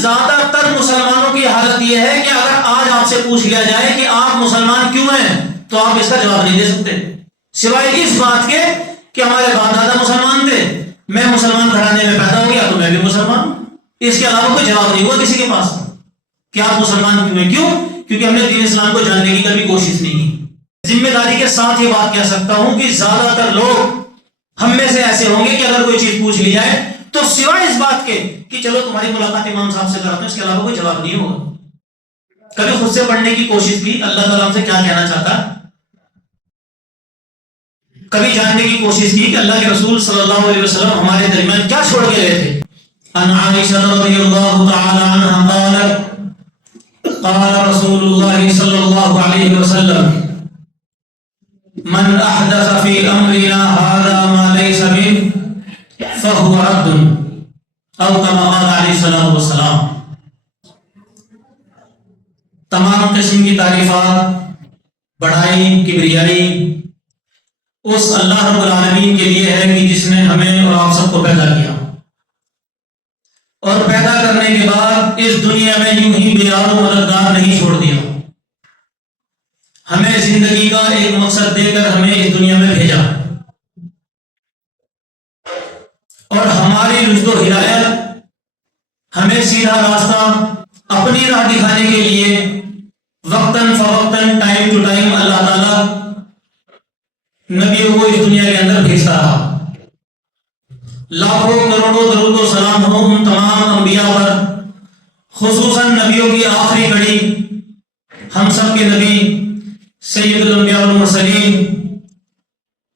زیادہ تر مسلمانوں کی حالت یہ ہے کہ اگر آج آپ سے پوچھ لیا جائے کہ آپ مسلمان کیوں ہیں تو آپ اس کا جواب نہیں دے سکتے، سوائے اس بات کے کہ ہمارے باپ دادا مسلمان تھے، میں مسلمان گھرانے میں پیدا ہو گیا تو میں بھی مسلمان ہوں۔ اس کے علاوہ کوئی جواب نہیں ہوا کسی کے پاس کہ آپ مسلمان کیوں ہیں۔ کیوں؟ کیونکہ ہم نے دین اسلام کو جاننے کی کبھی کوشش نہیں کی۔ ذمہ داری کے ساتھ یہ بات کہہ سکتا ہوں کہ زیادہ تر لوگ ہم میں سے ایسے ہوں گے کہ اگر کوئی چیز پوچھ لی جائے تو سوائے اس بات کے کہ چلو تمہاری ملاقات امام صاحب سے کراتے ہیں، اس کے علاوہ کوئی جواب نہیں ہوگا۔ کبھی خود سے پڑھنے کی کوشش کی اللہ تعالیٰ ہم سے کیا کہنا چاہتا، کبھی جاننے کی کوشش کی کہ اللہ کے رسول صلی اللہ علیہ وسلم ہمارے درمیان کیا چھوڑ کے گئے تھے۔ عن عائشہ رضی اللہ تعالی عنہا قالت قال رسول اللہ صلی اللہ علیہ وسلم من احدث فی امرنا هذا ما ليس منه فهو رد او كما قال علیہ الصلوۃ والسلام۔ تمام قسم کی تعریفات، بڑائی، کبریائی اس اللہ رب العالمین کے لیے ہے کہ جس نے ہمیں اور آپ سب کو پیدا کیا، اور پیدا کرنے کے بعد اس دنیا میں یوں ہی بے یار و مددگار نہیں چھوڑ دیا، ہمیں زندگی کا ایک مقصد دے کر ہمیں اس دنیا میں بھیجا، اور ہماری رشد و ہدایت، ہمیں سیدھا راستہ اپنی راہ دکھانے کے لیے وقتاً فوقتاً ٹائم ٹو ٹائم اللہ تعالیٰ نبیوں کو اس دنیا کے اندر بھیجتا رہا۔ لاکھوں کروڑوں درود و سلام ہو ان تمام انبیاء پر، خصوصاً نبیوں کی آخری کڑی ہم سب کے نبی سید الانبیاء والمرسلین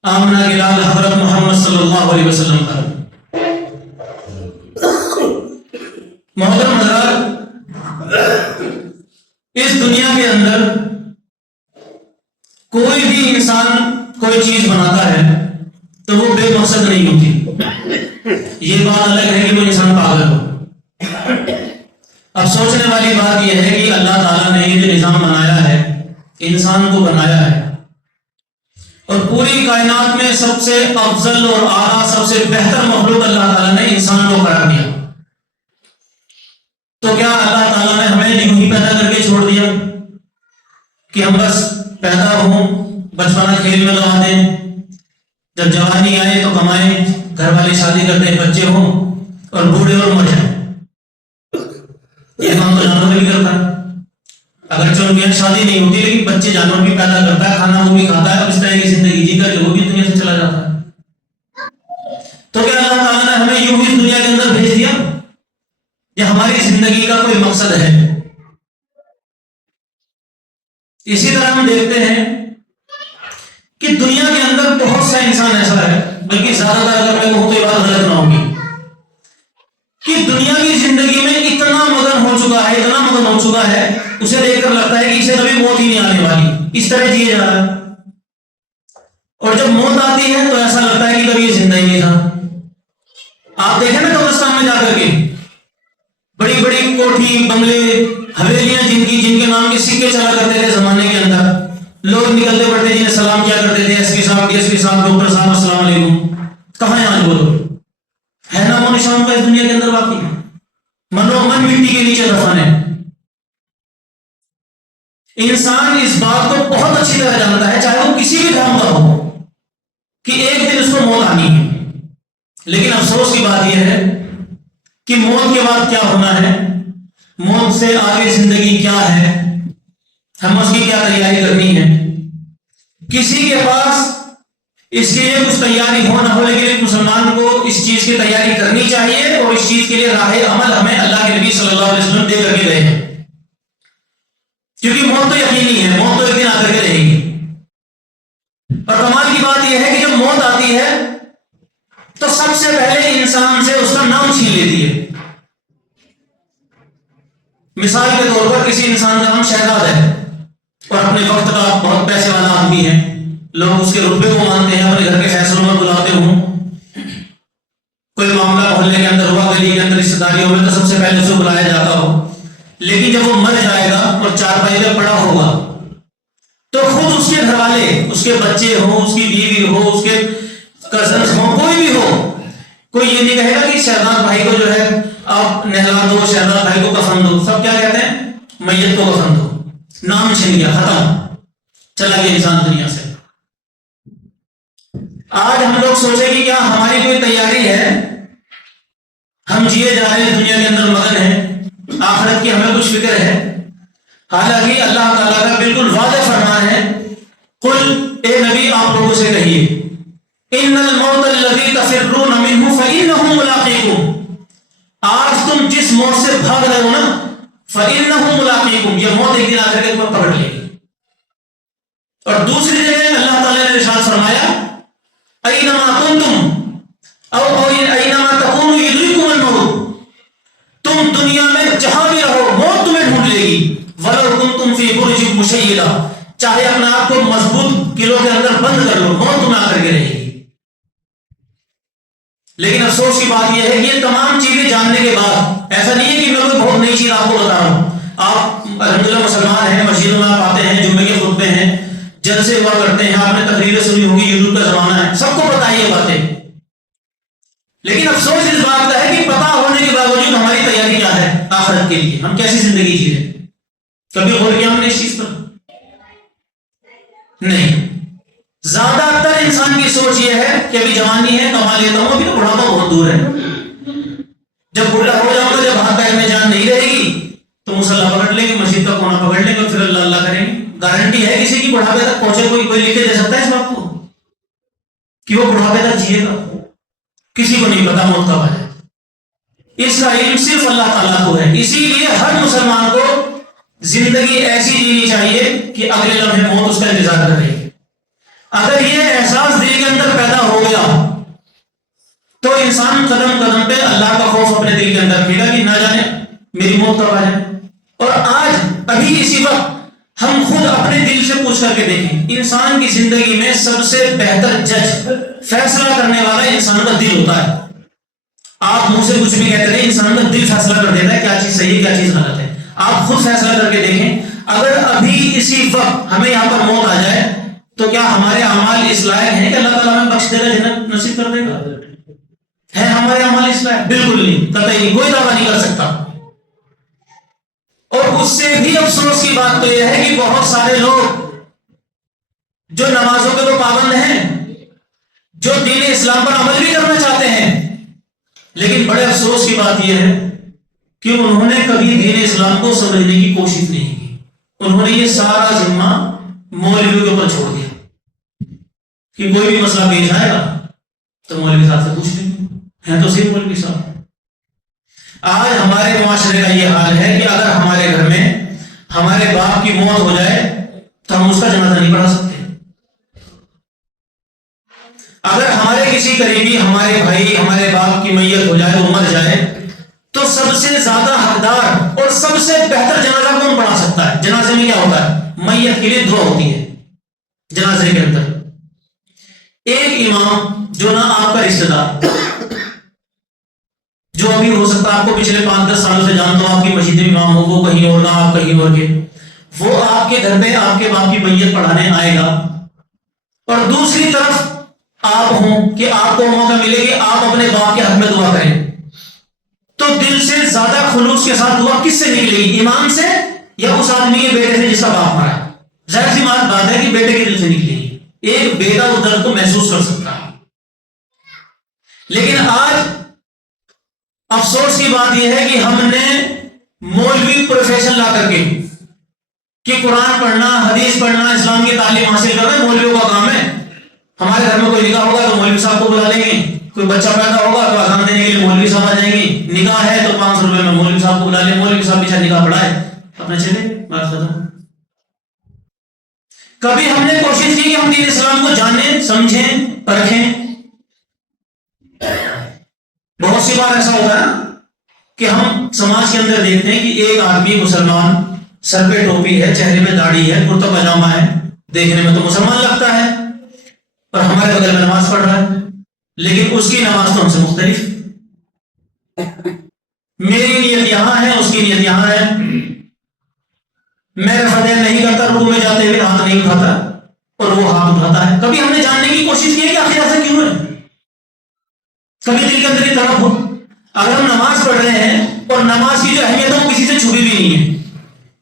آمنہ کے لال حضرت محمد صلی اللہ علیہ وسلم پر۔ محترم حضرات، اس دنیا کے اندر کوئی بھی انسان کوئی چیز بناتا ہے تو وہ بے مقصد نہیں ہوتی۔ یہ بات الگ ہے کہ وہ انسان پاگل ہو۔ اب سوچنے والی بات یہ ہے کہ اللہ تعالیٰ نے یہ جو نظام بنایا ہے، انسان کو بنایا ہے، اور پوری کائنات میں سب سے افضل اور اعلیٰ سب سے بہتر مخلوق اللہ تعالیٰ نے انسان کو قرار دیا، تو کیا اللہ تعالیٰ نے ہمیں یوں ہی پیدا کر کے چھوڑ دیا کہ ہم بس پیدا ہوں، بچپنا کھیل میں لگا دیں، جب جوانی آئے تو کمائیں، گھر والے شادی کرتے بچے ہوں اور بوڑھے اور مر جائیں؟ یہ کام تو جانور بھی کرتا ہے، اگرچہ ان کی شادی نہیں ہوتی لیکن بچے جانور بھی پیدا کرتا ہے، کھانا وہ بھی کھاتا ہے، اور اس طرح کی زندگی جی کر کے وہ بھی دنیا سے چلا جاتا ہے۔ تو کیا اللہ تعالیٰ نے ہمیں یوں ہی دنیا کے اندر بھیج دیا؟ یہ ہماری زندگی کا کوئی مقصد ہے؟ اسی طرح ہم دیکھتے ہیں کہ دنیا کے اندر بہت سا انسان ایسا ہے، بلکہ زیادہ تر اگر میں کہوں تو یہ بات غلط نہ ہوگی، کہ دنیا کی زندگی میں اتنا مگن ہو چکا ہے، اسے دیکھ کر لگتا ہے کہ اسے کبھی موت ہی نہیں آنے والی، اس طرح جیے جا رہا ہے، اور جب موت آتی ہے تو ایسا لگتا ہے کہ کبھی یہ زندہ ہی نہیں تھا۔ آپ دیکھیں نا قبرستان میں جا کر کے بڑی بڑی کوٹھی، بنگلے، حویلیاں جن کے نام کے سکے چلا کرتے تھے زمانے کے اندر، لوگ نکلتے پڑتے جنہیں سلام کیا کرتے تھے، ایس پی صاحب، ڈی ایس پی صاحب، ڈاکٹر صاحب، السلام علیکم، کہاں یہاں بولو ہے نا وہ نشان کا اس دنیا کے اندر باقی ہے؟ منو من مٹی کے نیچے دفن ہے۔ انسان اس بات کو بہت اچھی طرح جانتا ہے، چاہے وہ کسی بھی کام کا ہو، کہ ایک دن اس کو موت آنی ہے، لیکن افسوس کی بات یہ ہے کہ موت کے بعد کیا ہونا ہے، موت سے آگے زندگی کیا ہے، ہم اس کی کیا تیاری کرنی ہے، کسی کے پاس اس کے لیے کچھ تیاری ہو نہ ہو، لیکن ایک مسلمان کو اس چیز کی تیاری کرنی چاہیے، اور اس چیز کے لیے راہ عمل ہمیں اللہ کے نبی صلی اللہ علیہ وسلم دے کر کے گئے ہیں، کیونکہ موت تو یقینی ہے، موت تو ایک دن آ کر کے رہے گی۔ اور کمال کی بات یہ ہے کہ جب موت آتی ہے تو سب سے پہلے انسان سے اس کا نام چھین لیتی ہے۔ مثال کے طور پر کسی انسان کا نام شہزاد ہے اور اپنے وقت کا بہت پیسے والا آدمی ہے، لوگ اس کے رتبے کو مانتے ہیں، اپنے گھر کے فیصلوں میں بلاتے ہوں، کوئی معاملہ محلے کے اندر ہوا، گلی کے اندر رشتہ داریوں میں، تو سب سے پہلے اسے بلایا جاتا ہو، لیکن جب وہ مر جائے گا اور چارپائی پہ پڑا ہوگا تو خود اس کے گھر والے، اس کے بچے ہوں، اس کی بیوی ہو، اس کے کزنز ہوں، کوئی بھی ہو، کوئی یہ نہیں کہے گا کہ شہزاد بھائی کو جو ہے اب نہلا دو، شہزاد بھائی کو کفن دو، سب کیا کہتے ہیں؟ میت کو کفن دو، نام چھن گیا، ختم، چلا گیا انسان دنیا سے۔ آج ہم لوگ سوچیں کہ کیا ہماری کوئی تیاری ہے؟ ہم جیے جا رہے ہیں، دنیا کے اندر مگن ہیں، آخرت کی ہمیں کچھ فکر ہے؟ حالانکہ اللہ تعالیٰ کا بالکل واضح فرمان ہے، قل اے نبی آپ لوگوں سے کہیے، ان الموت الذی تفرون منہ فانہ ملاقیکم، آج تم جس موت سے بھاگ رہے ہو نا، فانہ ملاقیکم، یہ موت ایک دن آ کر کے تمہیں پکڑ لے گی۔ اور دوسری جگہ اللہ تعالیٰ نے ارشاد فرمایا، اینما کنتم او اینما تکونوا یدرککم الموت، تم دنیا میں جہاں بھی رہو موت تمہیں ڈھونڈ لے گی، ولو کنتم فی برج مشیدہ، چاہے اپنے آپ کو مضبوط قلعوں کے اندر بند کر لو، موت تمہیں آ کر کے رہے گی۔ لیکن افسوس کی بات یہ ہے کہ یہ تمام چیزیں جاننے کے بعد، ایسا نہیں ہے کہ میں کوئی بہت نئی چیز آپ کو بتا رہا ہوں، آپ الحمدللہ مسلمان ہیں، مسجدوں میں آپ آتے ہیں، جمعے کے خطبے ہیں، جلسے ہوا کرتے ہیں، آپ نے تقریریں سنی ہوگی، یوٹیوب کا زمانہ ہے، سب کو پتہ ہے یہ باتیں، لیکن افسوس اس بات کا ہے کہ پتہ ہونے کے باوجود ہماری تیاری کیا ہے آخرت کے لیے، ہم کیسی زندگی جی رہے ہیں؟ کبھی غور کیا ہم نے اس چیز پر؟ نہیں۔ زیادہ تر انسان کی سوچ یہ ہے کہ ابھی جوانی ہے، کما لیتا ہوں، ابھی تو بڑھاپا بہت دور ہے، جب بوڑھا ہو جاؤں گا، جب ہاتھ پیر میں جان نہیں رہے گی تو مصلی پکڑ لیں گے، مسجد کا کونا پکڑ لیں گے، پھر اللہ اللہ کریں گے۔ گارنٹی ہے کسی کی بڑھاپے تک پہنچے؟ کوئی لکھ کے دے سکتا ہے اس بات کو کہ وہ بڑھاپے تک جیے گا؟ کسی کو نہیں پتا موت کب ہے، اس کا علم صرف اللہ تعالیٰ کو ہے۔ اسی لیے ہر مسلمان کو زندگی ایسی جینی چاہیے کہ اگلے لمحے موت اس کا انتظار کر رہی ہے۔ اگر یہ احساس دل کے اندر پیدا ہو گیا تو انسان قدم قدم پہ اللہ کا خوف اپنے دل کے اندر رکھے گا کہ نہ جانے میری موت کب آ جائے۔ اور آج ابھی اسی وقت ہم خود اپنے دل سے پوچھ کر کے دیکھیں، انسان کی زندگی میں سب سے بہتر جج، فیصلہ کرنے والا انسان کا دل ہوتا ہے۔ آپ منہ سے کچھ بھی کہتے رہے، انسان کا دل فیصلہ کر دیتا ہے کیا چیز صحیح ہے کیا چیز غلط ہے۔ آپ خود فیصلہ کر کے دیکھیں، اگر ابھی اسی وقت ہمیں یہاں پر موت آ جائے تو کیا ہمارے اعمال اس لائق ہیں کہ اللہ تعالیٰ ہمیں بخش دے گا، جنت نصیب کر دے گا؟ ہے ہمارے اعمال اس لائق؟ بالکل نہیں، قطعی نہیں، کوئی دعویٰ نہیں کر سکتا۔ اور اس سے بھی افسوس کی بات تو یہ ہے کہ بہت سارے لوگ جو نمازوں کے تو پابند ہیں، جو دین اسلام پر عمل بھی کرنا چاہتے ہیں، لیکن بڑے افسوس کی بات یہ ہے کہ انہوں نے کبھی دین اسلام کو سمجھنے کی کوشش نہیں کی، انہوں نے یہ سارا ذمہ مولویوں کے اوپر چھوڑ دیا کہ کوئی بھی مسئلہ پیش آئے گا تو مولوی صاحب سے پوچھ لیں گے، ہیں تو صرف مولوی صاحب۔ آج ہمارے معاشرے کا یہ حال ہے کہ اگر ہمارے گھر میں ہمارے باپ کی موت ہو جائے تو ہم اس کا جنازہ نہیں پڑھا سکتے۔ اگر ہمارے کسی قریبی، ہمارے بھائی، ہمارے باپ کی میت ہو جائے، وہ مر جائے، تو سب سے زیادہ حقدار اور سب سے بہتر جنازہ کون پڑھا سکتا ہے؟ جنازے میں کیا ہوتا ہے؟ میت کے لیے دعا ہوتی ہے جنازے کے اندر۔ ایک امام جو نہ آپ کا رشتہ دار، جو ابھی ہو سکتا ہے آپ کو پچھلے 5-10 سالوں سے جانتا ہو، آپ کی مسجد میں امام ہو، وہ کہیں اور نہ آپ کہیں اور کے، وہ آپ کے گھر پہ آپ کے باپ کی میت پڑھانے آئے گا، اور دوسری طرف آپ ہوں کہ آپ کو موقع ملے کہ آپ اپنے باپ کے حق میں دعا کریں، تو دل سے زیادہ خلوص کے ساتھ دعا کس سے نکلے گی؟ امام سے یا اس آدمی کے بیٹے سے جس کا باپ مرا ہے؟ ظاہر سی بات ہے کہ بیٹے کے دل سے نکلے گی، ایک بیٹا اس درد کو محسوس کر سکتا ہے۔ لیکن آج افسوس کی بات یہ ہے کہ ہم نے مولوی پروفیشن لا کر کے کہ قرآن پڑھنا، حدیث پڑھنا، اسلام کی تعلیم حاصل کرنا مولویوں کا کام ہے۔ ہمارے گھر میں کوئی نکاح ہوگا تو مولوی صاحب کو بلا لیں گے، کوئی بچہ پیدا ہوگا تو اذان دینے کے لیے مولوی صاحب آ جائیں گے، نکاح ہے تو 500 روپے میں مولوی صاحب کو بلا لیں، مولوی صاحب پیچھے نکاح پڑھائے اپنا چلے، بات ختم۔ کبھی ہم نے کوشش کی کہ ہم دین اسلام کو جانیں، سمجھیں، پرکھیں؟ بہت سی بار ایسا ہوتا ہے کہ ہم سماج کے اندر دیکھتے ہیں کہ ایک آدمی مسلمان، سر پہ ٹوپی ہے، چہرے پہ داڑھی ہے، کرتا پاجامہ ہے، دیکھنے میں تو مسلمان لگتا ہے، اور ہمارے بغل میں نماز پڑھ رہا ہے، لیکن اس کی نماز تو ہم سے مختلف، میری نیت یہاں ہے، اس کی نیت یہاں ہے، میں رفع نہیں کرتا، رکوع میں جاتے ہوئے ہاتھ نہیں اٹھاتا اور وہ ہاتھ اٹھاتا ہے۔ کبھی ہم نے جاننے کی کوشش کی ہے کہ آخر ایسا کیوں ہے؟ کبھی دل کے اندر یہ تڑپ ہو اگر ہم نماز پڑھ رہے ہیں اور نماز کی جو اہمیت ہے وہ کسی سے چھپی بھی نہیں ہے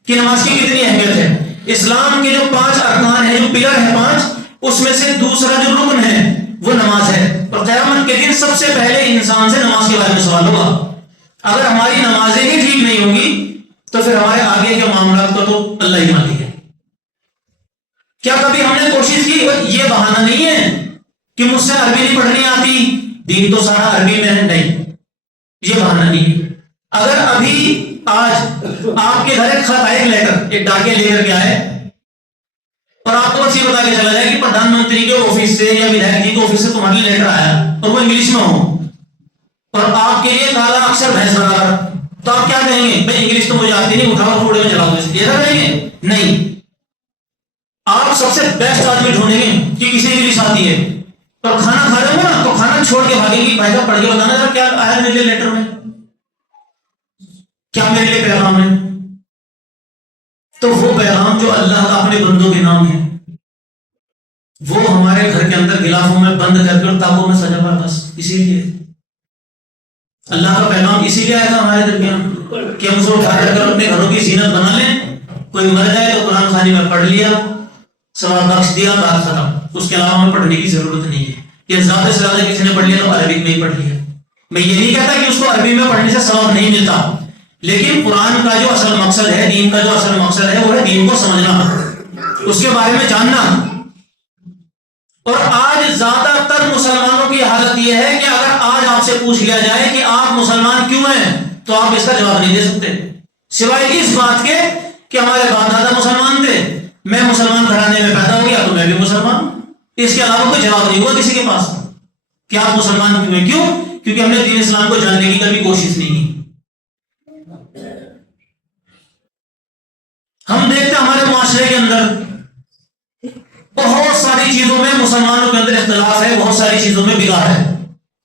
کہ نماز کی کتنی اہمیت ہے، اسلام کے جو 5 ارکان ہیں، جو پلر ہیں 5، اس میں سے دوسرا جو رکن ہے وہ نماز ہے، اور قیامت کے دن سب سے پہلے انسان سے نماز کے بارے میں سوال ہوگا۔ اگر ہماری نمازیں ہی ٹھیک نہیں ہوں گی تو پھر ہمارے آگے کے معاملات کا تو اللہ ہی مالک ہے۔ کیا کبھی ہم نے کوشش کی؟ یہ بہانہ نہیں ہے کہ مجھ سے عربی نہیں پڑھنی آتی، دین تو سارا عربی میں ہے، نہیں، یہ بہانہ نہیں ہے۔ اگر ابھی آج آپ کے گھر ایک خط آئے لیٹر، ایک ڈاکے لے کر کے آئے اور آپ کو بس یہ بتا کے چلا جائے کہ پردھان منتری کے آفس سے یا ودھایک جی کے آفس سے تمہارے لیے لیٹر آیا اور وہ انگلش میں ہو اور آپ کے لیے کالا اکثر بھینس برابر، تو آپ کیا کہیں گے؟ بھائی انگلش تو مجھے آتی نہیں، اٹھاؤ کوڑے میں چلا دو، ایسا کہیں گے؟ نہیں، آپ سب سے بیسٹ آدمی ڈھونڈیں گے کہ کسی انگلش آتی ہے، اور کھانا کھا رہے ہو نا تو کھانا چھوڑ کے بھاگیں گے، بھائی صاحب پڑھ کے بتانا ذرا کیا آیا میرے لیے لیٹر میں، کیا میرے لیے پیغام ہے؟ تو وہ پیغام جو اللہ کا اپنے بندوں کے نام ہے، وہ ہمارے گھر کے اندر غلافوں میں بند کر کے اور تاکوں میں سجا ہوا، بس اسی لیے اللہ کا پیغام اسی لیے آیا تھا ہمارے درمیان کہ ہم اس کو اٹھا کر اپنے گھروں کی زینت بنا لیں، کوئی مر جائے تو قرآن خوانی میں پڑھ لیا، ثواب بخش دیا، بات ختم، اس کے علاوہ ہمیں پڑھنے کی ضرورت نہیں ہے۔ یہ زیادہ سے زیادہ کسی نے پڑھ لیا تو عربی میں ہی پڑھ لیا، میں یہ نہیں کہتا کہ اس کو عربی میں پڑھنے سے ثواب نہیں ملتا، لیکن قرآن کا جو اصل مقصد ہے، دین کا جو اصل مقصد ہے وہ ہے دین کو سمجھنا، اس کے بارے میں جاننا۔ اور آج زیادہ تر مسلمانوں کی حالت یہ ہے کہ اگر آج آپ سے پوچھ لیا جائے کہ آپ مسلمان کیوں ہیں تو آپ اس کا جواب نہیں دے سکتے، سوائے اس بات کے کہ ہمارے باپ دادا مسلمان تھے، میں مسلمان گھرانے میں پیدا ہو گیا تو میں بھی مسلمان ہوں۔ اس کے علاوہ کوئی جواب نہیں ہوا کسی کے پاس کہ آپ مسلمان کیوں ہیں۔ کیوں؟ کیونکہ ہم نے دین اسلام کو جاننے کی کبھی کوشش نہیں کی۔ ہم دیکھتے ہیں ہمارے معاشرے کے اندر بہت ساری چیزوں میں مسلمانوں کے اندر اختلاف ہے، بہت ساری چیزوں میں بگاڑ ہے،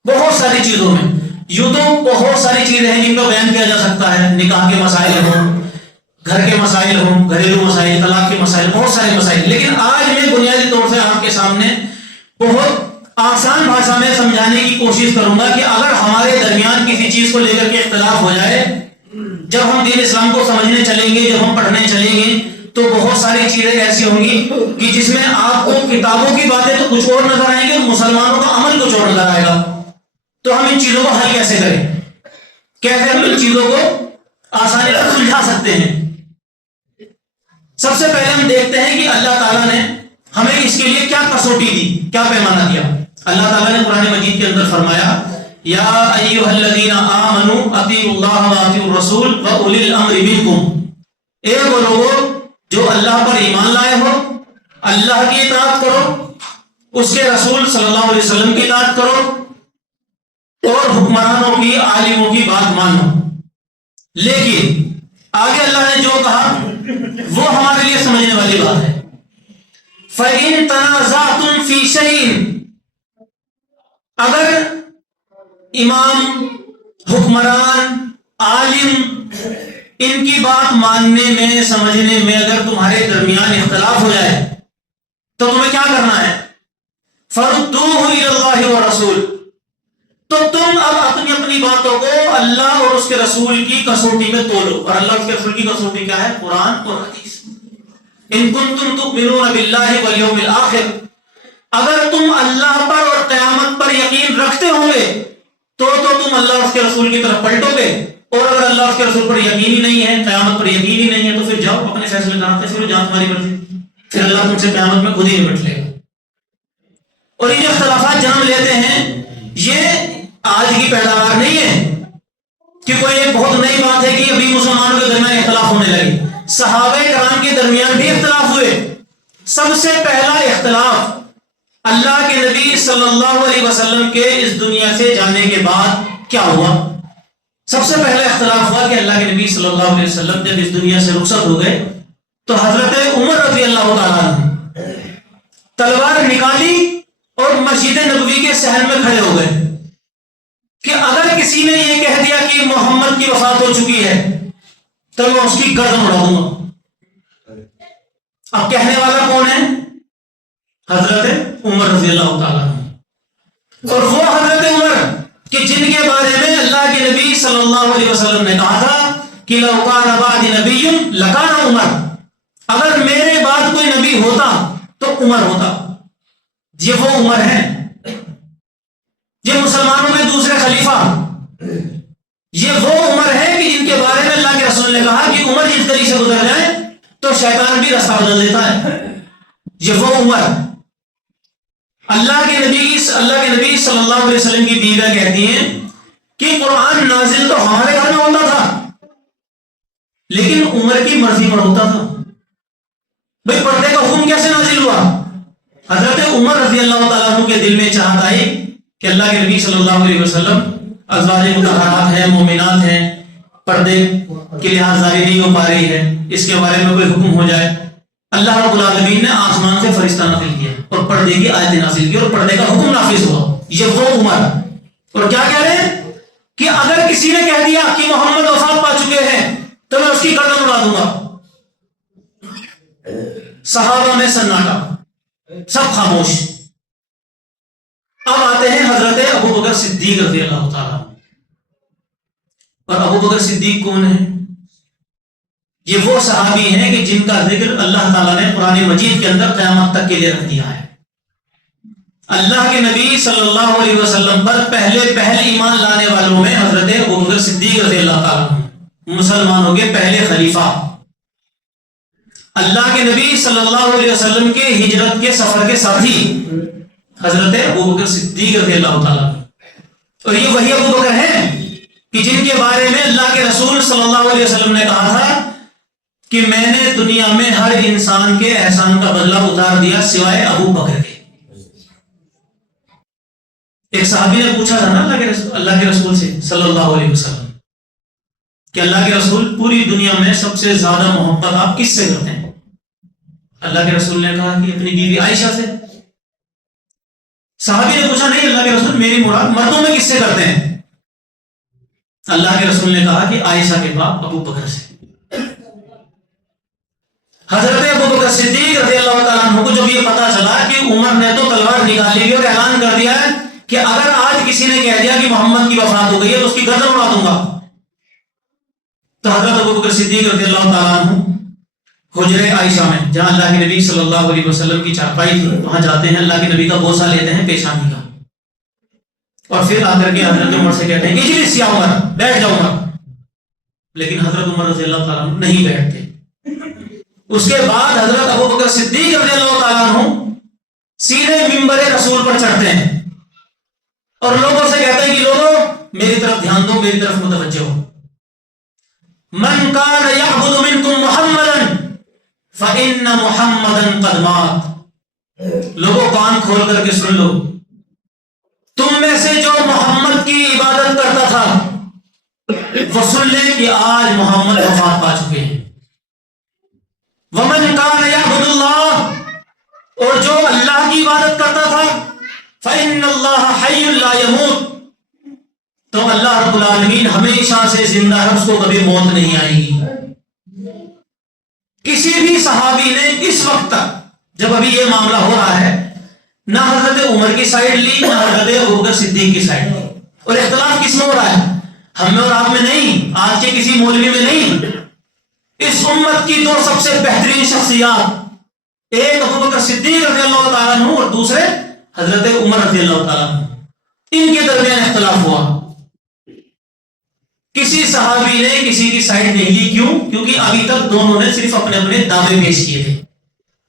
بہت ساری چیزوں میں، یوں تو بہت ساری چیزیں ہیں جن کا بیان کیا جا سکتا ہے، نکاح کے مسائل ہوں، گھر کے مسائل ہوں، گھریلو مسائل، طلاق کے مسائل، بہت سارے مسائل، لیکن آج میں بنیادی طور سے آپ کے سامنے بہت آسان بھاشا میں سمجھانے کی کوشش کروں گا کہ اگر ہمارے درمیان کسی چیز کو لے کر کے اختلاف ہو جائے، جب ہم دین اسلام کو سمجھنے چلیں گے، جب ہم پڑھنے چلیں گے تو بہت ساری چیزیں ایسی ہوں گی کہ جس میں آپ کو کتابوں کی باتیں تو کچھ اور نظر آئیں گے، مسلمانوں کا عمل کچھ اور نظر آئے گا۔ تو ہم ان چیزوں کو حل کیسے کریں، کیسے ہم ان چیزوں کو آسانی سے سلجھا سکتے ہیں؟ سب سے پہلے ہم دیکھتے ہیں کہ اللہ تعالیٰ نے ہمیں اس کے لیے کیا کسوٹی دی، کیا پیمانہ دیا۔ اللہ تعالیٰ نے قرآن مجید کے اندر فرمایا، یا ایھا الذین آمنوا اطیعوا اللہ واطیعوا الرسول واولی الامر منکم، اے وہ لوگوں جو اللہ پر ایمان لائے ہو، اللہ کی اطاعت کرو، اس کے رسول صلی اللہ علیہ وسلم کی اطاعت کرو، اور حکمرانوں کی، عالموں کی بات مانو۔ لیکن آگے اللہ نے جو کہا وہ ہمارے لیے سمجھنے والی بات ہے، فَإِن تَنَازَعْتُمْ فِي شَيْءٍ، اگر امام، حکمران، عالم، ان کی بات ماننے میں، سمجھنے میں اگر تمہارے درمیان اختلاف ہو جائے تو تمہیں کیا کرنا ہے؟ فَرُدُّوهُ إِلَى اللَّهِ وَرَسُولِهِ، تو تم اب اپنی اپنی باتوں کو اللہ اور اس کے رسول کی کسوٹی میں تولو، اور اللہ اور اس کے رسول کی کسوٹی کیا ہے؟ قرآن اور حدیث۔ ان کنتم تؤمنون باللہ والیوم الآخر، اگر تم اللہ پر اور قیامت پر یقین رکھتے ہوں گے تو تم اللہ اور اس کے رسول کی طرف پلٹو گے، اور اگر اللہ اور اس کے رسول پر یقین ہی نہیں ہے، قیامت پر یقین ہی نہیں ہے، تو پھر جاؤ اپنے فیصلے کراتے پھر جان تمہاری مرضی، پھر اللہ تم سے قیامت میں خود ہی نمٹ لے گا۔ اور یہ جو اختلافات جنم لیتے ہیں یہ آج کی پیداوار نہیں ہے کہ کوئی ایک بہت نئی بات ہے کہ ابھی مسلمانوں کے درمیان اختلاف ہونے لگے، صحابہ کرام کے درمیان بھی اختلاف ہوئے۔ سب سے پہلا اختلاف اللہ کے نبی صلی اللہ علیہ وسلم کے اس دنیا سے جانے کے بعد کیا ہوا؟ سب سے پہلا اختلاف ہوا کہ اللہ کے نبی صلی اللہ علیہ وسلم جب اس دنیا سے رخصت ہو گئے تو حضرت عمر رضی اللہ تعالیٰ نے تلوار نکالی اور مسجد نبوی کے صحن میں کھڑے ہو گئے کہ اگر کسی نے یہ کہہ دیا کہ محمد کی وفات ہو چکی ہے تو میں اس کی گردن اڑا دوں گا۔ اب کہنے والا کون ہے؟ حضرت عمر رضی اللہ تعالیٰ، اور وہ حضرت عمر کہ جن کے بارے میں اللہ کے نبی صلی اللہ علیہ وسلم نے کہا تھا کہ لو کان بعدی نبی لکان عمر، اگر میرے بعد کوئی نبی ہوتا تو عمر ہوتا۔ یہ وہ عمر ہے، یہ مسلمانوں میں دوسرے خلیفہ، یہ وہ عمر ہے کہ جن کے بارے میں اللہ کے رسول نے کہا کہ عمر جس گلی سے گزر جائے تو شیطان بھی راستہ بدل دیتا ہے۔ یہ وہ عمر، اللہ کے نبی صلی اللہ علیہ وسلم کی بیویاں کہتی ہیں کہ قرآن نازل تو ہمارے گھر میں ہوتا تھا لیکن عمر کی مرضی پر ہوتا تھا۔ بھئی پردے کا حکم کیسے نازل ہوا؟ حضرت عمر رضی اللہ تعالیٰ عنہ کے دل میں چاہت آئی کہ اللہ کے نبی صلی اللہ علیہ وسلم ازواج مطہرات ہیں، مومنات ہیں، پردے کے لحاظ ظاہر نہیں ہو پا رہی ہے، اس کے بارے میں کوئی حکم ہو جائے۔ اللہ رب العالمین نے آسمان سے فرشتہ نازل کیا اور پردے کی آیت نازل کی اور پردے کا حکم نافذ ہوا۔ یہ وہ عمر، اور کیا کہہ رہے ہیں کہ اگر کسی نے کہہ دیا کہ محمد وفات پا چکے ہیں تو میں اس کی گردن اڑا دوں گا۔ صحابہ میں سناٹا، سب خاموش۔ اب آتے ہیں حضرت ابو بکر صدیق رضی اللہ تعالیٰ، اور ابو بکر صدیق کون ہے؟ یہ وہ صحابی ہیں کہ جن کا ذکر اللہ تعالیٰ نے قرآن مجید کے اندر قیامت تک کے لیے رکھ دیا ہے۔ اللہ کے نبی صلی اللہ علیہ وسلم پر پہل ایمان لانے والوں میں حضرت ابو بکر صدیق رضی اللہ تعالیٰ، مسلمانوں کے پہلے خلیفہ، اللہ کے نبی صلی اللہ علیہ وسلم کے ہجرت کے سفر کے ساتھی حضرت ابو بکر صدیق رضی اللہ تعالیٰ۔ اور یہ وہی ابو بکر ہیں کہ جن کے بارے میں اللہ کے رسول صلی اللہ علیہ وسلم نے کہا تھا کہ میں نے دنیا میں ہر انسان کے احسان کا بدلہ اتار دیا سوائے ابو بکر کے۔ ایک صحابی نے پوچھا تھا نا اللہ کے رسول سے صلی اللہ علیہ وسلم کہ اللہ کے رسول پوری دنیا میں سب سے زیادہ محبت آپ کس سے کرتے ہیں؟ اللہ کے رسول نے کہا کہ اپنی بیوی عائشہ سے۔ صحابی نے پوچھا نہیں اللہ کے رسول میری مراد مردوں میں کس سے کرتے ہیں؟ اللہ کے رسول نے کہا کہ عائشہ کے بعد ابو بکر سے۔ حضرت ابو بکر صدیق رضی اللہ تعالیٰ عنہ کو جب یہ پتا چلا کہ عمر نے تو تلوار نکالی اور اعلان کر دیا ہے کہ اگر آج کسی نے کہہ دیا کہ محمد کی وفات ہو گئی ہے تو اس کی گردن اڑا دوں گا، تو حضرت ابو بکر صدیق رضی اللہ تعالیٰ عنہ حجرے عائشہ میں جہاں اللہ کے نبی صلی اللہ علیہ وسلم کی چارپائی تھی وہاں جاتے ہیں، اللہ کے نبی کا بوسہ لیتے ہیں پیشانی کا، اور پھر آ کر کے حضرت عمر سے کہتے ہیں اجلس یا عمر، بیٹھ جاؤ عمر، لیکن حضرت عمر رضی اللہ تعالیٰ عنہ نہیں بیٹھتے۔ اس کے بعد حضرت ابو بکر صدیق رضی اللہ تعالیٰ عنہ سیدھے منبر رسول پر چڑھتے ہیں اور لوگوں سے کہتے ہیں کہ لوگوں میری طرف دھیان دو، میری طرف متوجہ ہو۔ من کان یعبد منکم محمدا فإن محمدا قد مات۔ لوگوں کان کھول کر کے سن لو، تم میں سے جو محمد کی عبادت کرتا تھا وہ سن لے کہ آج محمد وفات پا چکے ہیں۔ ومن کان یعبد اللہ، اور جو اللہ کی عبادت کرتا تھا فإن اللہ حی لا یموت، تو اللہ رب العالمین ہمیشہ سے زندہ ہے، اس کو کبھی موت نہیں آئے گی۔ کسی بھی صحابی نے اس وقت تک جب ابھی یہ معاملہ ہو رہا ہے نہ حضرت عمر کی سائڈ لی نہ حضرت ابو بکر صدیق کی سائڈ لی۔ اور اختلاف کس میں ہو رہا ہے؟ ہم میں اور آپ میں نہیں، آج کے کسی مولوی میں نہیں۔ اس امت کی دو سب سے بہترین شخصیات، ایک ابو بکر صدیق رضی اللہ تعالیٰ عنہ اور دوسرے حضرت عمر رضی اللہ تعالیٰ عنہ، ان کے درمیان اختلاف ہوا۔ کسی صحابی نے کسی کی سائڈ نہیں لی، کیوں؟ کیونکہ ابھی تک دونوں نے صرف اپنے اپنے دعوے پیش کیے تھے۔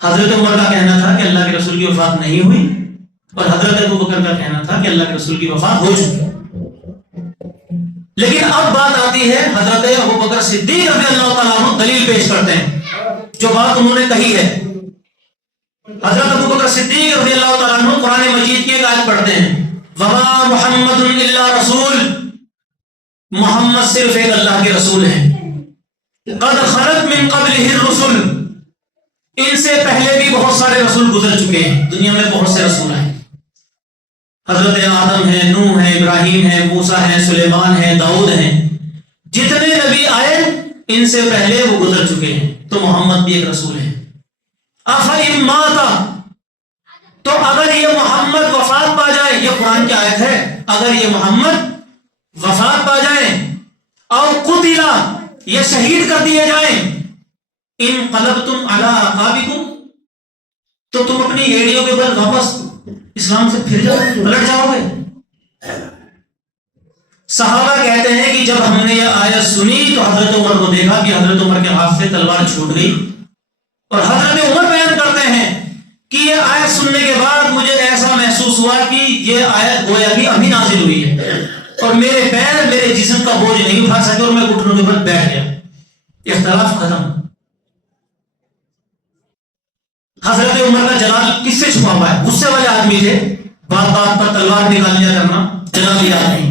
حضرت عمر کا کہنا تھا کہ اللہ کے رسول کی وفات نہیں ہوئی، اور حضرت ابو بکر کا کہنا تھا کہ اللہ کے رسول کی وفات ہو چکی۔ لیکن اب بات آتی ہے حضرت ابو بکر صدیق رضی اللہ تعالیٰ عنہ دلیل پیش کرتے ہیں جو بات انہوں نے کہی ہے۔ حضرت ابو بکر صدیق رضی اللہ تعالیٰ عنہ قرآن مجید کی ایک آیت پڑھتے ہیں، وما محمد الا رسول، محمد صرف ایک اللہ کے رسول ہیں، قد خلت من قبلہ الرسل، ان سے پہلے بھی بہت سارے رسول گزر چکے ہیں، دنیا میں بہت سے رسول ہیں، حضرت آدم ہیں، نوح ہیں، ابراہیم ہیں، موسیٰ ہیں، سلیمان ہیں، داؤد ہیں، جتنے نبی آئے ان سے پہلے وہ گزر چکے ہیں، تو محمد بھی ایک رسول ہے۔ افإن مات، تو اگر یہ محمد وفات پا جائے، یہ قرآن کی آیت ہے، اگر یہ محمد وفات پا جائیں، او قتلا یا شہید کر دیے جائیں، انقلبتم علی اعقابکم تو تم اپنی ایڑیوں کے بل واپس اسلام سے پھر پلٹ جاؤ گے۔ صحابہ کہتے ہیں کہ جب ہم نے یہ آیت سنی تو حضرت عمر کو دیکھا کہ حضرت عمر کے ہاتھ سے تلوار چھوٹ گئی، اور حضرت عمر بیان کرتے ہیں کہ یہ آیت سننے کے بعد مجھے ایسا محسوس ہوا کہ یہ آیت گویا کہ ابھی نازل ہوئی ہے، اور میرے پیر میرے جسم کا بوجھ نہیں اٹھا سکے اور میں گھٹنوں کے بل بیٹھ گیا۔ اختلاف ختم۔ حضرت عمر کا جلال کس سے چھپا ہوا ہے؟ غصے والے آدمی تھے، بات بات پر تلوار نکال لیا کرنا، جلالی آدمی،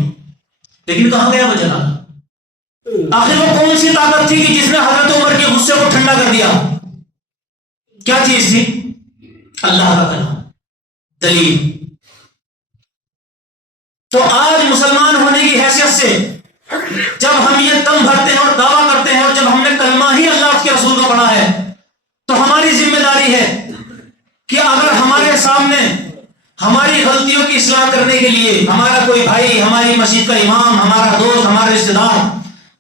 لیکن کہاں گیا وہ جلال؟ آخر وہ کون سی طاقت تھی کہ جس نے حضرت عمر کے غصے کو ٹھنڈا کر دیا؟ کیا چیز تھی؟ اللہ کا کلام، دلیل۔ تو آج مسلمان ہونے کی حیثیت سے جب ہم یہ دم بھرتے ہیں اور دعویٰ کرتے ہیں، اور جب ہم نے کلمہ ہی اللہ کے رسول کو پڑھا ہے، تو ہماری ذمہ داری ہے کہ اگر ہمارے سامنے ہماری غلطیوں کی اصلاح کرنے کے لیے ہمارا کوئی بھائی، ہماری مسجد کا امام، ہمارا دوست، ہمارا رشتہ دار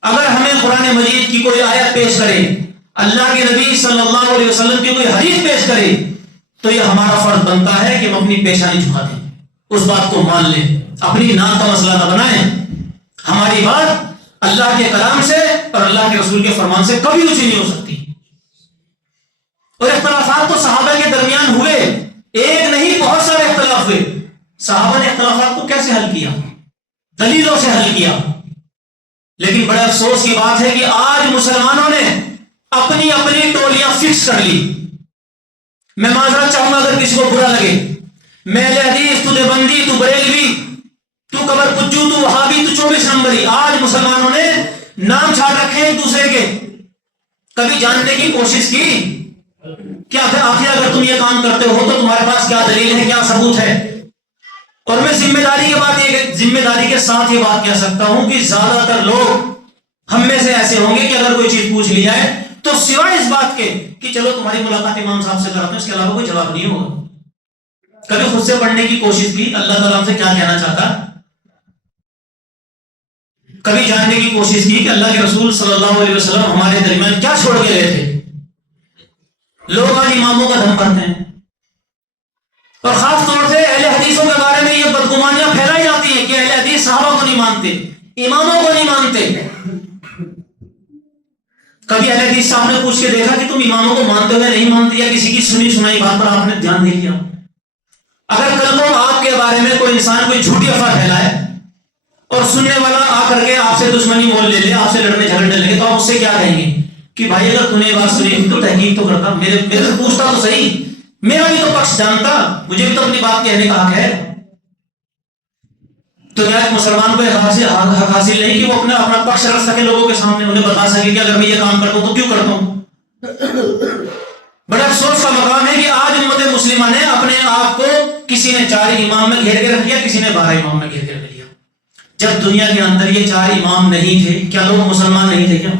اگر ہمیں قرآن مجید کی کوئی آیت پیش کرے، اللہ کے نبی صلی اللہ علیہ وسلم کی کوئی حدیث پیش کرے، تو یہ ہمارا فرض بنتا ہے کہ ہم اپنی پیشانی جھکا دیں، اس بات کو مان لیں، اپنی ناک کا مسئلہ نہ بنائیں۔ ہماری بات اللہ کے کلام سے اور اللہ کے رسول کے فرمان سے کبھی اونچی نہیں ہو سکتی۔ اور اختلافات تو صحابہ کے درمیان ہوئے، ایک نہیں بہت سارے اختلاف ہوئے۔ صحابہ نے اختلافات کو کیسے حل کیا؟ دلیلوں سے حل کیا۔ لیکن بڑے افسوس کی بات ہے کہ آج مسلمانوں نے اپنی اپنی ٹولیاں فکس کر لی۔ میں معذرت چاہوں گا اگر کسی کو برا لگے، میں اہل حدیث، تو دیوبندی، تو بریلوی، تو قبر پجو، تو وہابی، تو 24 نمبری۔ آج مسلمانوں نے نام چھاڑ رکھے ایک دوسرے کے۔ کبھی جاننے کی کوشش کی کیا آخر اگر تم یہ کام کرتے ہو تو تمہارے پاس کیا دلیل ہے، کیا ثبوت ہے؟ اور میں ذمہ داری کے ساتھ یہ بات کہہ سکتا ہوں کہ زیادہ تر لوگ ہم میں سے ایسے ہوں گے کہ اگر کوئی چیز پوچھ لی جائے تو سوائے اس بات کے کہ چلو تمہاری ملاقات امام صاحب سے کراتے ہیں، اس کے علاوہ کوئی جواب نہیں ہوگا۔ کبھی خود سے پڑھنے کی کوشش کی اللہ تعالیٰ ہم سے کیا کہنا چاہتا، کبھی جاننے کی کوشش کی کہ اللہ کے رسول صلی اللہ علیہ وسلم ہمارے درمیان کیا چھوڑ کے گئے تھے؟ لوگ آج اماموں کا دم کرتے ہیں، اور خاص طور سے اہل حدیثوں کے بارے میں یہ بدگمانیاں پھیلائی جاتی ہیں کہ اہل حدیث صحابہ کو نہیں مانتے، اماموں کو نہیں مانتے۔ کبھی اہل حدیث صاحب نے پوچھ کے دیکھا کہ تم اماموں کو مانتے ہوئے نہیں مانتے، یا کسی کی سنی سنائی بات پر آپ نے دھیان نہیں دیا؟ اگر کل کو آپ کے بارے میں کوئی انسان کوئی جھوٹی افواہ پھیلائے اور سننے والا آ کر کے آپ سے دشمنی مول لے لے، آپ سے لڑنے جھگڑنے لگے، تو آپ اس سے کیا کہیں گے کہ بھائی اگر تم نے بات سنی تو تحقیق تو کرتا، میرے سے پوچھتا تو صحیح، میرا بھی تو پکش جانتا، مجھے بھی تو اپنی بات کہنے کا حق ہے۔ تو کیا ایک مسلمان کو حق حاصل نہیں کہ وہ اپنا پکش رکھ سکے لوگوں کے سامنے، انہیں بتا سکے کہ اگر میں یہ کام کرتا ہوں تو کیوں کرتا ہوں؟ بڑا افسوس کا مقام ہے کہ آج امت مسلمہ نے اپنے آپ کو کسی نے 4 امام میں گھیر کے رکھ لیا، کسی نے 12 امام میں گھیر کے رکھ لیا۔ جب دنیا کے اندر یہ 4 امام نہیں تھے، کیا لوگ مسلمان نہیں تھے؟ کیا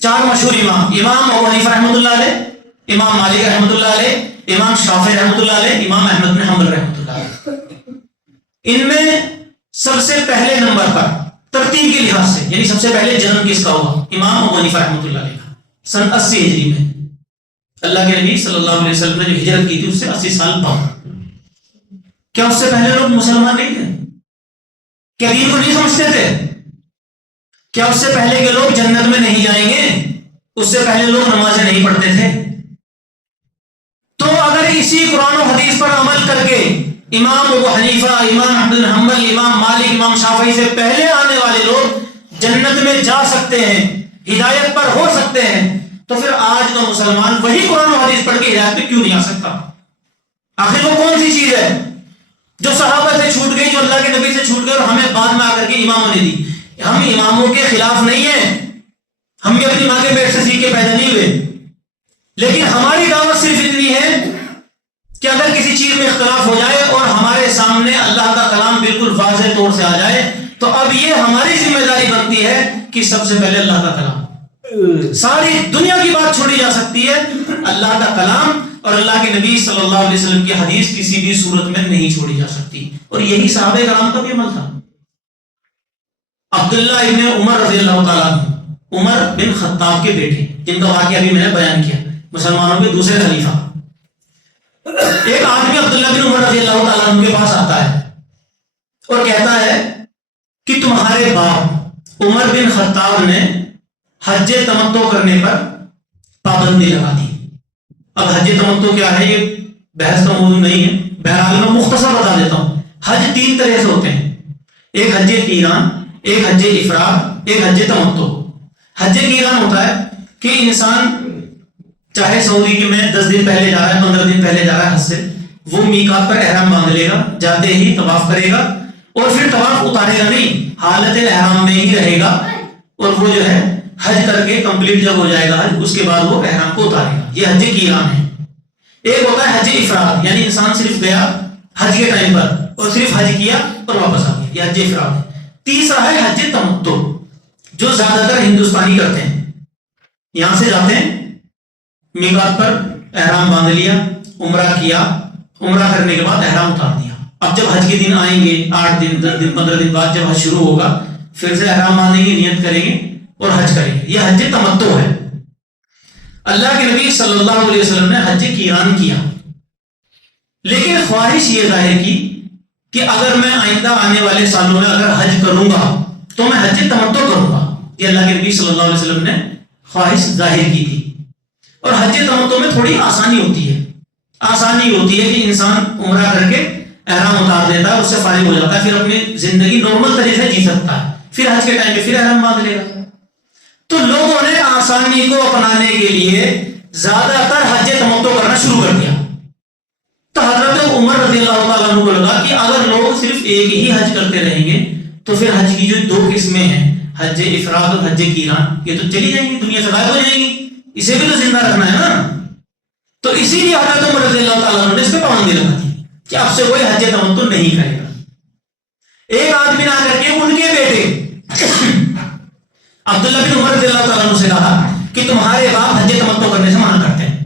4 مشہور امام ابو حنیفہ رحمۃ اللہ علیہ، امام مالک رحمۃ اللہ علیہ، امام شافعی رحمۃ اللہ علیہ، امام احمد بن حنبل رحمۃ اللہ علیہ۔ ان میں سب سے پہلے نمبر پر ترتیب کے لحاظ سے، یعنی سب سے پہلے جنم کس کا ہوا؟ امام ابو حنیفہ رحمۃ اللہ علیہ کا، سن 80 ہجری میں۔ اللہ کے نبی صلی اللہ علیہ وسلم نے جو ہجرت کی تھی اس سے 80 سال بعد۔ کیا اس سے پہلے لوگ مسلمان نہیں تھے؟ کیا دین کو نہیں سمجھتے تھے؟ کیا اس سے پہلے کے لوگ جنت میں نہیں جائیں گے؟ اس سے پہلے لوگ نمازیں نہیں پڑھتے تھے؟ تو اگر اسی قرآن و حدیث پر عمل کر کے امام ابو حنیفہ، امام احمد بن حنبل، امام مالک، امام شافعی سے پہلے آنے والے لوگ جنت میں جا سکتے ہیں، ہدایت پر ہو سکتے ہیں، تو پھر آج کا مسلمان وہی قرآن و حدیث پڑھ کے ہدایت پہ کیوں نہیں آ سکتا؟ آخر وہ کون سی چیز ہے جو صحابہ سے چھوٹ گئی، جو اللہ کے نبی سے چھوٹ گئی اور ہمیں بعد میں آ کر کے اماموں نے دی؟ ہم اماموں کے خلاف نہیں ہیں، ہم بھی اپنی ماں کے پیٹ سے سیکھ کے پیدا نہیں ہوئے، لیکن ہماری دعوت صرف اتنی ہے کہ اگر کسی چیز میں اختلاف ہو جائے اور ہمارے سامنے اللہ کا کلام بالکل واضح طور سے آ جائے تو اب یہ ہماری ذمہ داری بنتی ہے کہ سب سے پہلے اللہ کا کلام، ساری دنیا کی بات چھوڑی جا سکتی ہے، اللہ کا کلام اور اللہ کے نبی صلی اللہ علیہ وسلم کی حدیث کسی بھی صورت میں نہیں چھوڑی جا سکتی۔ اور یہی صحابہ کرام کا بھی عمل تھا۔ عبداللہ ابن عمر رضی اللہ تعالیٰ عنہ، عمر بن خطاب کے بیٹے، جن کا واقعہ بھی میں نے بیان کیا، مسلمانوں کے دوسرے خلیفہ۔ ایک آدمی عبداللہ بن عمر رضی اللہ تعالیٰ عنہ کے پاس آتا ہے اور کہتا ہے کہ تمہارے باپ عمر بن خطاب نے حج تمتع کرنے پر پابندی لگا دی۔ اب حج تمتع کیا ہے یہ بحث کا موضوع نہیں ہے، بہرحال میں مختصر بتا دیتا ہوں۔ حج تین طرح سے ہوتے ہیں، ایک حج قیران، ایک حج افراد، ایک حج تمتع۔ حج قیران ہوتا ہے کہ انسان چاہے سعودی کے میں 10 دن پہلے جا رہا ہے، 15 دن پہلے جا رہا ہے حج سے، وہ میقات پر احرام باندھ لے گا، جاتے ہی طواف کرے گا اور پھر طواف اتارے گا نہیں، حالت احرام میں ہی رہے گا، اور وہ جو ہے حج کر کے کمپلیٹ جب ہو جائے گا حج، اس کے بعد وہ احرام کو اتارے گا۔ یہ حج قیران ہے۔ ایک ہوتا ہے حج افراد، یعنی انسان صرف گیا حج کے ٹائم پر اور صرف حج کیا اور واپس آ گیا، یہ حج افراد ہے۔ تیسرا ہے حج تمتع، جو زیادہ تر ہندوستانی کرتے ہیں، یہاں سے جاتے ہیں، میقات پر احرام باندھ لیا، عمرہ کیا، عمرہ کرنے کے بعد احرام اتار دیا۔ اب جب حج کے دن آئیں گے، 8 دن 10 دن 15 دن بعد جب حج شروع ہوگا، پھر سے احرام باندھیں گے، نیت کریں گے اور حج کریں گے، یہ حج تمتع ہے۔ اللہ کے نبی صلی اللہ علیہ وسلم نے حج قیران کیا، لیکن خواہش یہ ظاہر کی کہ اگر میں آئندہ آنے والے سالوں میں اگر حج کروں گا تو میں حج تمتع کروں گا۔ یہ اللہ کے نبی صلی اللہ علیہ وسلم نے خواہش ظاہر کی تھی۔ اور حج تمتع میں تھوڑی آسانی ہوتی ہے، آسانی ہوتی ہے کہ انسان عمرہ کر کے احرام اتار دیتا ہے، اس سے فارغ ہو جاتا ہے، پھر اپنی زندگی نارمل طریقے سے جی سکتا ہے، پھر حج کے ٹائم پہ پھر احرام باندھ لے گا۔ تو لوگوں نے آسانی کو اپنانے کے لیے زیادہ تر حج تمتع کرنا شروع کر دیا۔ تو حضرت عمر رضی اللہ تعالیٰ عنہ کو لگا کہ اگر لوگ صرف ایک ہی حج کرتے رہیں گے تو پھر حج کی جو 2 قسمیں ہیں، حج افراد اور حج قیران، یہ تو چلی جائیں گی، دنیا سے غائب ہو جائیں گی، اسے بھی تو زندہ رکھنا ہے نا۔ تو اسی لیے حضرت عمر رضی اللہ تعالیٰ عنہ نے اس پہ پابندی لگا دی کہ اب سے کوئی حج تمتع نہیں کرے گا۔ ایک آدمی نے آ کر کے ان کے بیٹے عبداللہ بن عمر رضی اللہ تعالیٰ عنہ سے کہا کہ تمہارے باپ حج تمتع کرنے سے منع کرتے ہیں۔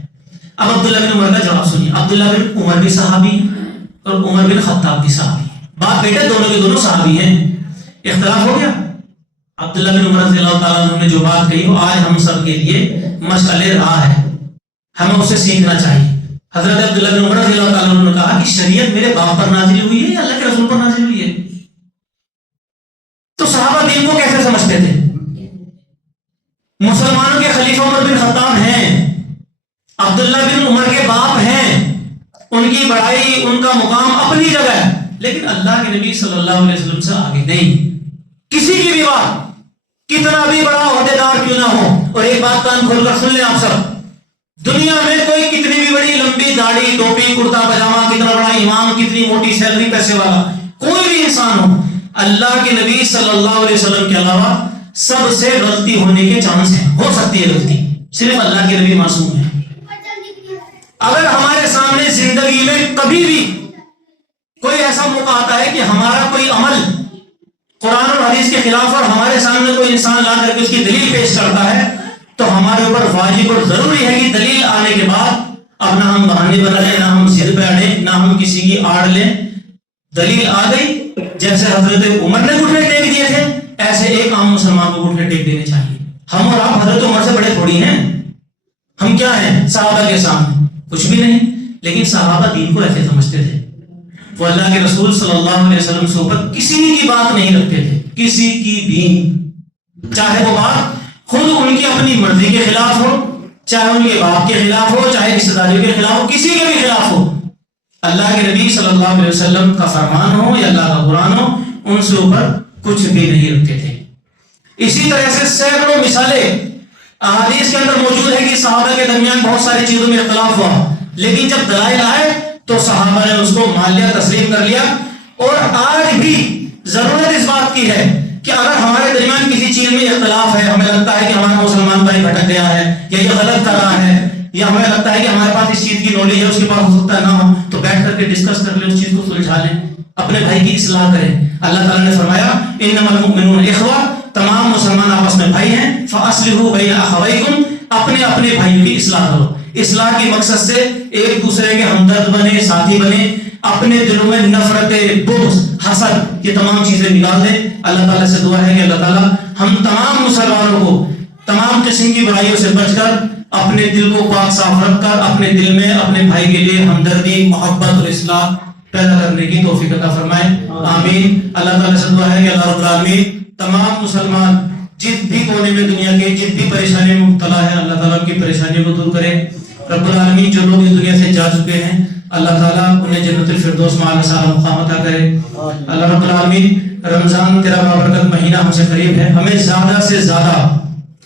اب عبداللہ بن عمر کا جواب سنیے۔ عبداللہ بن عمر بھی صحابی اور عمر بن خطاب بھی صحابی ہیں، باپ بیٹے دونوں کے دونوں صحابی ہیں۔ اختلاف ہو گیا۔ عبداللہ بن عمر رضی اللہ تعالیٰ عنہ نے جو بات کہی وہ آج ہم سب کے لیے مشعل راہ ہے، ہمیں اسے سیکھنا چاہیے۔ حضرت عبداللہ بن عمر رضی اللہ تعالیٰ عنہ نے کہا کہ شریعت میرے باپ پر نازل ہوئی ہے یا اللہ کے رسول پر نازل ہوئی ہے؟ تو صحابہ دین کو کیسے سمجھتے تھے؟ مسلمانوں کے خلیفہ عمر بن خطاب ہیں، عبداللہ بن عمر کے باپ ہیں، ان کی بڑائی ان کا مقام اپنی جگہ ہے، لیکن اللہ کے نبی صلی اللہ علیہ وسلم سے آگے نہیں۔ کسی کی بھی بات کتنا بھی بڑا عہدے دار کیوں نہ ہو، اور ایک بات کان کھول کر سن لیں آپ سب، دنیا میں کوئی کتنی بھی بڑی لمبی داڑھی ٹوپی کرتا پاجامہ، کتنا بڑا امام، کتنی موٹی سیلری پیسے والا کوئی بھی انسان ہو، اللہ کے نبی صلی اللہ علیہ وسلم کے علاوہ سب سے غلطی ہونے کے چانس ہیں، ہو سکتی ہے غلطی، صرف اللہ کے نبی معصوم ہے۔ اگر ہمارے سامنے زندگی میں کبھی بھی کوئی ایسا موقع آتا ہے کہ ہمارا کوئی عمل قرآن اور حدیث کے خلاف اور ہمارے سامنے کوئی انسان لا کر کے اس کی دلیل پیش کرتا ہے، تو ہمارے اوپر واجب اور ضروری ہے کہ دلیل آنے کے بعد اب نہ ہم بہانے بنا لیں، نہ ہم ضد پہ اڑیں، نہ ہم کسی کی آڑ لیں۔ دلیل آ گئی، جیسے حضرت عمر نے گھٹنے ٹیک دیے تھے، ایسے ایک عام مسلمان کو گھٹنے ٹیک دینے چاہیے۔ ہم اور آپ حضرت عمر سے بڑے تھوڑی ہیں، ہم کیا ہیں صحابہ کے سامنے؟ کچھ بھی نہیں، لیکن صحابہ دین کو ایسے سمجھتے تھے۔ وہ اللہ کے رسول صلی اللہ علیہ وسلم سے اوپر کسی کی بات نہیں رکھتے تھے، کسی کی بھی، چاہے وہ بات خود ان کی اپنی مرضی کے خلاف ہو، چاہے ان کے باپ کے خلاف ہو، چاہے رشتہ داریوں کے خلاف ہو، کسی کے بھی خلاف ہو، اللہ کے نبی صلی اللہ علیہ وسلم کا فرمان ہو یا اللہ کا قرآن ہو، ان سے اوپر کچھ بھی نہیں رکھتے تھے۔ اسی طرح سے سینکڑوں مثالیں احادیث کے اندر موجود ہے کہ صحابہ کے درمیان بہت ساری چیزوں میں اختلاف ہوا، لیکن جب دلائل آئے تو صحابہ نے اس کو مان لیا، تسلیم کر لیا۔ اور آج بھی ضرورت اس بات کی ہے کہ اگر ہمارے درمیان کسی چیز میں اختلاف ہے، ہمیں لگتا ہے کہ ہمارا مسلمان بھائی بھٹک گیا ہے یا یہ غلط کر رہا ہے، یا ہمیں لگتا ہے کہ ہمارے پاس اس چیز کی نالج ہے اس کے پاس ہو سکتا ہے نہ ہو، تو بیٹھ کر کے ڈسکس کر لیں، اس چیز کو سلجھا لیں، اپنے بھائی کی اصلاح کریں۔ اللہ تعالیٰ نے فرمایا انما المؤمنون اخوہ، تمام مسلمان آپس میں بھائی ہیں، فاصلحوا بین اخویکم، اپنے اپنے بھائیوں کی اصلاح کرو۔ اصلاح کے مقصد سے ایک دوسرے کے ہمدرد بنے، ساتھی بنے، اپنے دلوں میں نفرت، بغض، حسد، یہ تمام چیزیں نکال دے۔ اللہ تعالیٰ سے دعا ہے کہ اللہ تعالیٰ ہم تمام مسلمانوں کو تمام قسم کی برائیوں سے بچ کر اپنے دل کو پاک صاف رکھ کر اپنے دل میں اپنے بھائی کے لیے ہمدردی، محبت اور اصلاح پیدا کرنے کی توفیق عطا فرمائے، آمین۔ اللہ تعالیٰ سے دعا ہے کہ اللہ رب العالمین تمام مسلمان جس بھی کونے میں دنیا کے جس بھی پریشانی میں مبتلا ہے، اللہ تعالیٰ کی پریشانیوں کو دور کرے۔ رب العالمین جو لوگ اس دنیا سے جا چکے ہیں، اللہ تعالیٰ انہیں جنت الفردوس میں اعلیٰ سارا مقام عطا کرے۔ اللہ رب العالمین رمضان تیرا بابرکت مہینہ ہم سے قریب ہے، ہمیں زیادہ سے زیادہ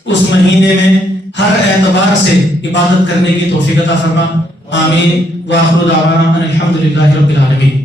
اس مہینے میں ہر اعتبار سے عبادت کرنے کی توفیق عطا فرما، آمین۔ وآخر دعوانا ان الحمد للہ رب العالمین۔